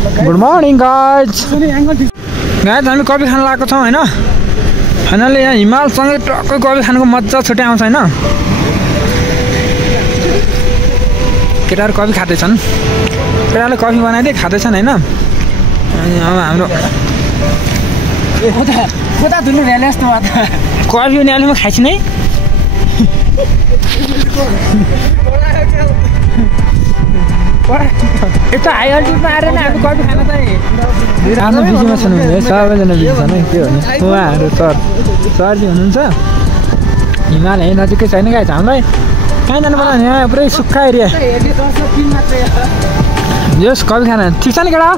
Good morning guys. Guys हामी coffee खान लागेको छौँ होइन। फाइनली यहाँ हिमालसँगै टक्कै कफी खानुको मजा छुट्टै आउँछ होइन। केटाहरू कफी खाँदैछन्, केटाहरूले कफी बनाइदिए खाँदैछन् होइन। अनि अब हाम्रो कफी उनीहरूले खाइछन् है। यता हाई अल्टिट्युडमा आएर नै हामी कफी खान चाहिँ आफ्नो बिजीमा छन् है, सबैजना बिजी छन् है। के भन्नु उहाँहरू सरजी हुनुहुन्छ। हिमाल यहीँ नजिकै छैन गाइस। हामीलाई कहीँ जानु पर्दैन, यहाँ पुरै सुक्खा एरिया। यस कफी खाना ठिक छ नि केटा।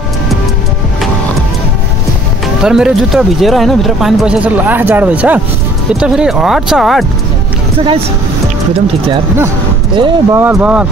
तर मेरो जुत्ता भिजेर होइन भित्र पानी पसेको छ, लास्ट जाडो भएछ। यता फेरि हट छ हट गाइस, एकदम ठिक छ यार होइन। ए बवाल बवाल।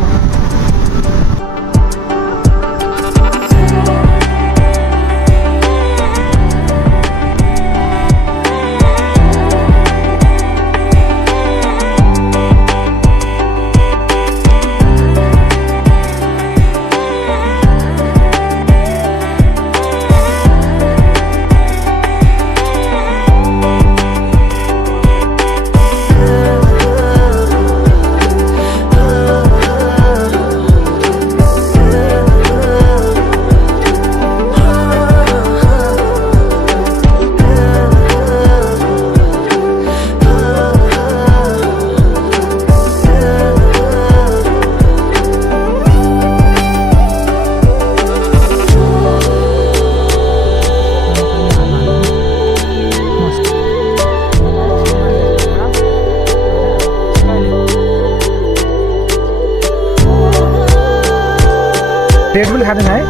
रेडबुल खाँदैन है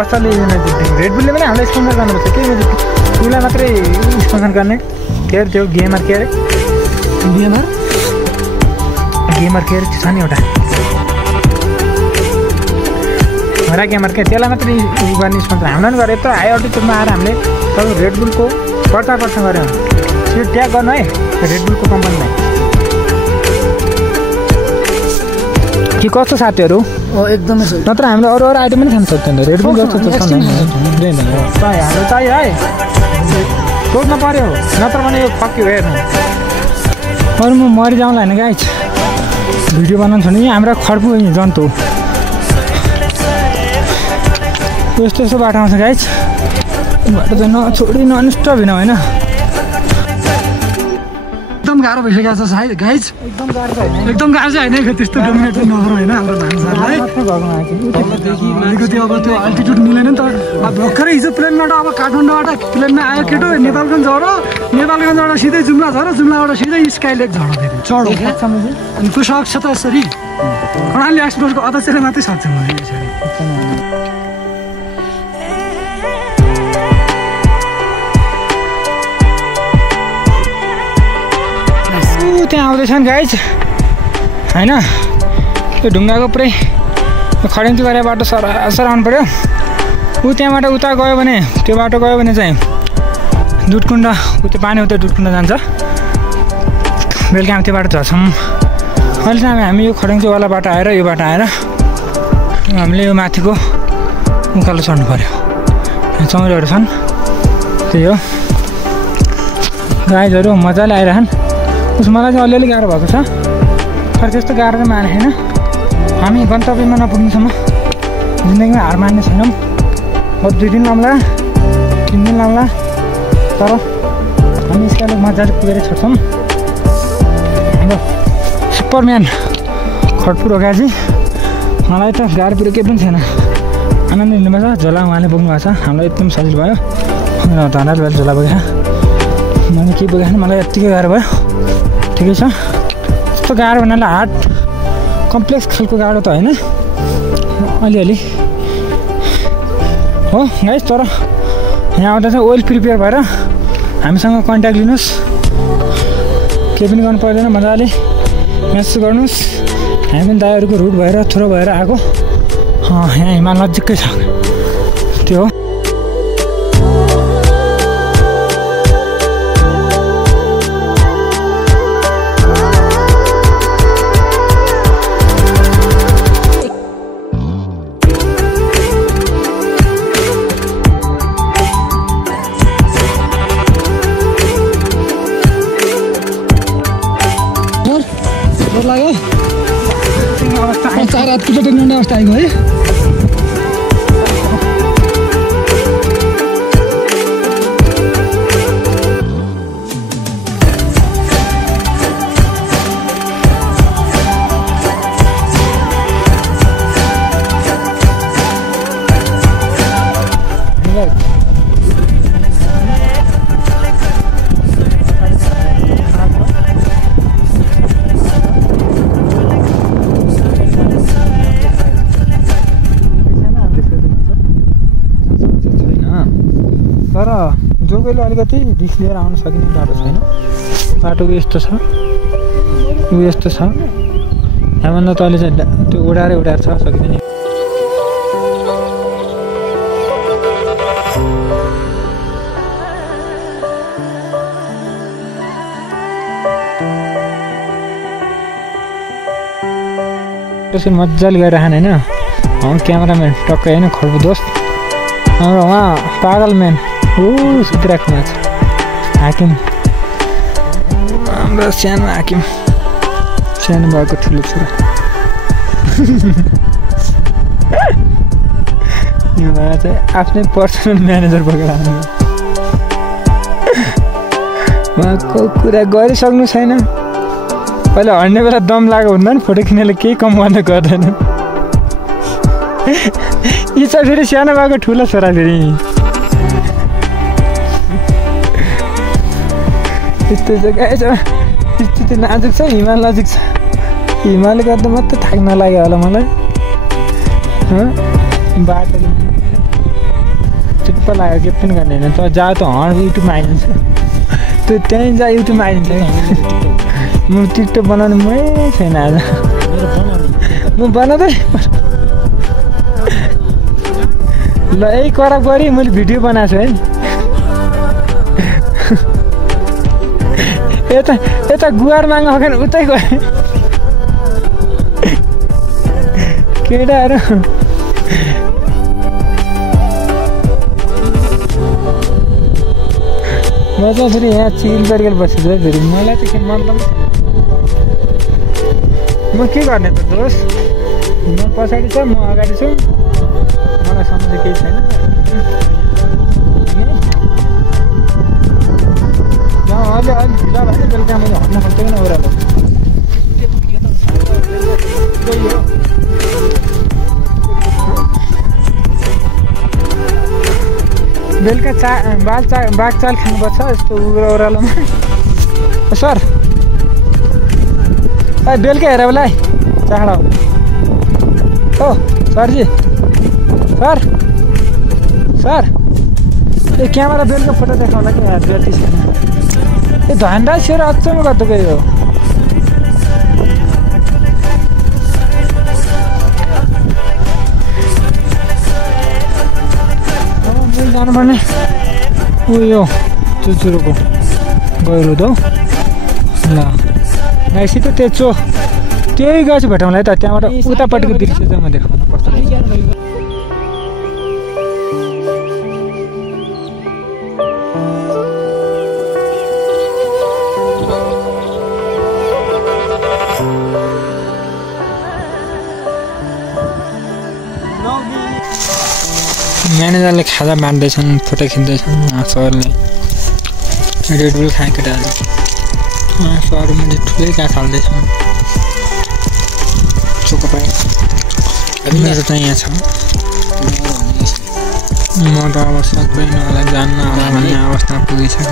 असली रेडबुलले पनि हामीलाई स्पोन्सर गर्नुपर्छ। के उसलाई मात्रै स्पोन्सर गर्ने। के अरे त्यो गेमर के अरे गेमर के अरे छ नि एउटा हरा गेमर के, त्यसलाई मात्रै उयो गर्ने स्पोन्सर हामीलाई पनि गरेर यत्रो हाई अल्टिट्युडमा आएर हामीले तपाईँ रेडबुलको प्रचार प्रसार गऱ्यौँ। त्यो ट्याग गर्नु है रेडबुलको कम्पनीलाई। कि कस्तो साथीहरू एकदमै नत्र हामीले अरू आइटम पनि खान सक्दैन। रेडबुल जस्तो त छ हाम्रो चाहियो है, सोध्नु पऱ्यो नत्र भने यो फक्यो हेर्नु। अरू म मरिजाउँला होइन गाइस, भिडियो बनाउँछ नि। हाम्रा खड्पु जन्तु यस्तो यस्तो बाटो आउँछ गाइस। बाटो चाहिँ नछोडी ननस्टप होइन होइन। एकदम गाह्रो भइसकेको छ सायद गाइज। एकदम गाह्रो चाहिँ होइन त्यस्तो डोमिनेटिङ नगर होइन हाम्रो भान्सालाई। अलिकति अब त्यो अल्टिट्युड मिलेन नि त। अब भर्खरै हिजो प्लेनबाट अब काठमाडौँबाट प्लेनमा आयो केटो नेपालगञ्ज झरो, नेपालगञ्जबाट सिधै जुम्ला झरो, जुम्लाबाट सिधै स्काई लेक झरो चढो। अनि को सक्छ त यसरी। कर्णाली एक्सप्रेसको अध्यक्षले मात्रै सक्छ मलाई यसरी। त्यहाँ आउँदैछन् गाइज होइन। त्यो ढुङ्गाको पुरै खडेन्ची गरेर बाटो सराउनु पऱ्यो। त्यहाँबाट उता गयो भने त्यो बाटो गयो भने चाहिँ दुधकुण्ड त्यो पानी उता दुधकुण्ड जान्छ। बेलुका हामी त्यो बाटो झर्छौँ। अहिले चाहिँ हामी यो खडेन्चीवाला बाटो आएर यो बाटो आएर हामीले यो माथिको उकालो चढ्नु पऱ्यो। चौरहरू छन् त्यही हो गाइजहरू मजाले आइरहन्। मलाई चाहिँ अलिअलि गाह्रो भएको छ, तर त्यस्तो गाह्रो चाहिँ माने होइन। हामी गन्तव्यमा नपुग्नेसम्म जिन्दगीमा हार मान्ने छैनौँ। अब 2 दिन लाउँला 3 दिन लाउँला, तर हामी यसलाई मजाले पुगेर छोड्छौँ। हाम्रो सुपरम्यान खड्पु रोकाजी मलाई त गाडी पुरो केही पनि छैन, आनन्द लिनुभएको छ। झोला उहाँले बोक्नु भएको छ, हामीलाई एकदम सजिलो भयो। धन्यवाद भयो झोला बोकेर। मैले के बोकेको मलाई यत्तिकै गाह्रो भयो। ठिकै छ, त्यस्तो गाह्रो भन्नाले हार्ड कम्प्लेक्स खालको गाह्रो त होइन, अलिअलि हो गाइस। तर यहाँ आउँदा चाहिँ वेल प्रिपेयर भएर हामीसँग कन्ट्याक्ट लिनुहोस्। केही पनि गर्नु पर्दैन, मजाले म्यासेज गर्नुहोस्। हामी पनि दाइहरूको रुट भएर थ्रो भएर आएको। यहाँ हिमाल नजिकै छ त्यो हो। हातखुट्टा टेक्ने अवस्था आइगयो है। तर जोगैले अलिकति रिस्क लिएर आउन सकिने बाटो छैन। बाटो यस्तो छ, यस्तो छ, यहाँभन्दा तले चाहिँ त्यो उडाएर छ सकिँदैन। त्यसरी मजाले गरिराख्ने होइन। हम क्यामेराम्यान टक्कै होइन खड्बु दोस्त हाम्रो उहाँ पागल म्यान सुतिरहेको माछ हाकिम, हाम्रो सानो हाकिम, सानो भएको ठुलो छोरा। यो भएर चाहिँ आफ्नै पर्सनल म्यानेजर बोकेर आउनु। उहाँको कुरा गरिसक्नु छैन। पहिला हड्ने बेला दम लागेको हुँदा नि फोटो खिच्नेले केही कम गर्न गर्दैन। यी चाहिँ फेरि सानो भएको ठुलो छोरा फेरि यस्तो जग्गा छ। स्थिति नाजुक छ, हिमाल नजिक छ। हिमालले गर्दा मात्रै थाक नलाग्यो होला मलाई। बाटोले चुप्प लाग्यो, के पनि गर्ने होइन। तर जा त हड युट्युबमा आइदिन्छ, त्यो त्यहीँ जा युट्युबमा आइदिन्छ। म टिकटक बनाउने मै छैन आज, म बनाउँदै ल यही कराप गरी मैले भिडियो बनाएको छु है। यता गुहार माग्न सकेन उतै गएँ केटाहरू। म चाहिँ फेरि यहाँ चिल तरिकाले बसेको है। फेरि मलाई चाहिँ के मतलब म के गर्ने त दोस्त। म पछाडि छ, म अगाडि छु, मलाई समस्या केही छैन। अहिले अलि ढिला भयो, बेलुका मैले हट्न सक्दैन ओह्रालो। बेलुका बाघ चाल खानुपर्छ यस्तो ओह्रालोमा। सर बेलुका हेर बेला चाँडो हो सरजी। सर सर ए क्यामेरा बेलुका फोटो देखाउला कि ज्योति छैन। ए धनराज सेर अचम्म गर्दो गयो। जानुपर्ने उयो चुचुरोको गहिरो त ल नाइसित त्यो त्यही गएछ भेटाउँला है त। त्यहाँबाट उतापट्टिको दृश्य चाहिँ म देखाउनु पर्छ। म्यानेजरले खाजा बाँड्दैछन्, फोटो खिच्दैछन्। सरले रेडबुल खाए केटाहरू। सर मैले ठुलै गाँस हाल्दैछु। चोको पाएँ मेरो चाहिँ यहाँ छ। म त अब सक्दैन होला जान्न होला भन्ने अवस्थामा पुगिसक्यो।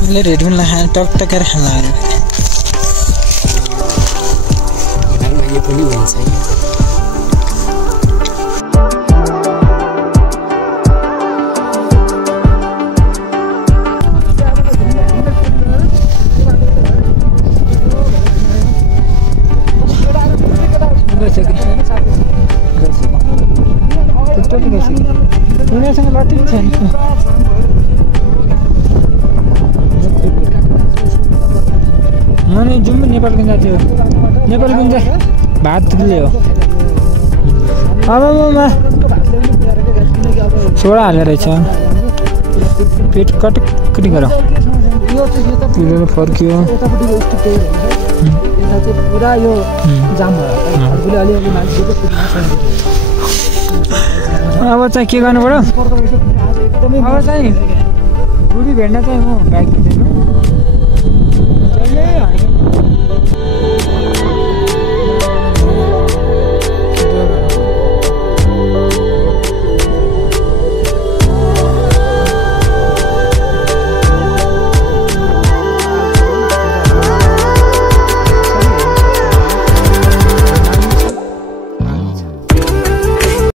कसले रेडबुल नखाएर टकटकेर खान लाग्यो। यो पनि भन्छ उनीहरूसँग लट्ठी पनि छैन। अनि जाउँ नेपाल गुन्जा थियो। नेपाल गुन्जा भात ल्यायो। अब सोडा हालेर रहेछ। पेट कटकटी गर तिरेर फर्कियो यतापट्टिको स्टिक त्यही रहेछ यता चाहिँ पुरा यो जाम भयो घरकोले अलिअलि मान्छे अब चाहिँ के गर्नु पर्यो एकदमै अब चाहिँ बुढी भेट्न चाहिँ म बाइक दिँदैछु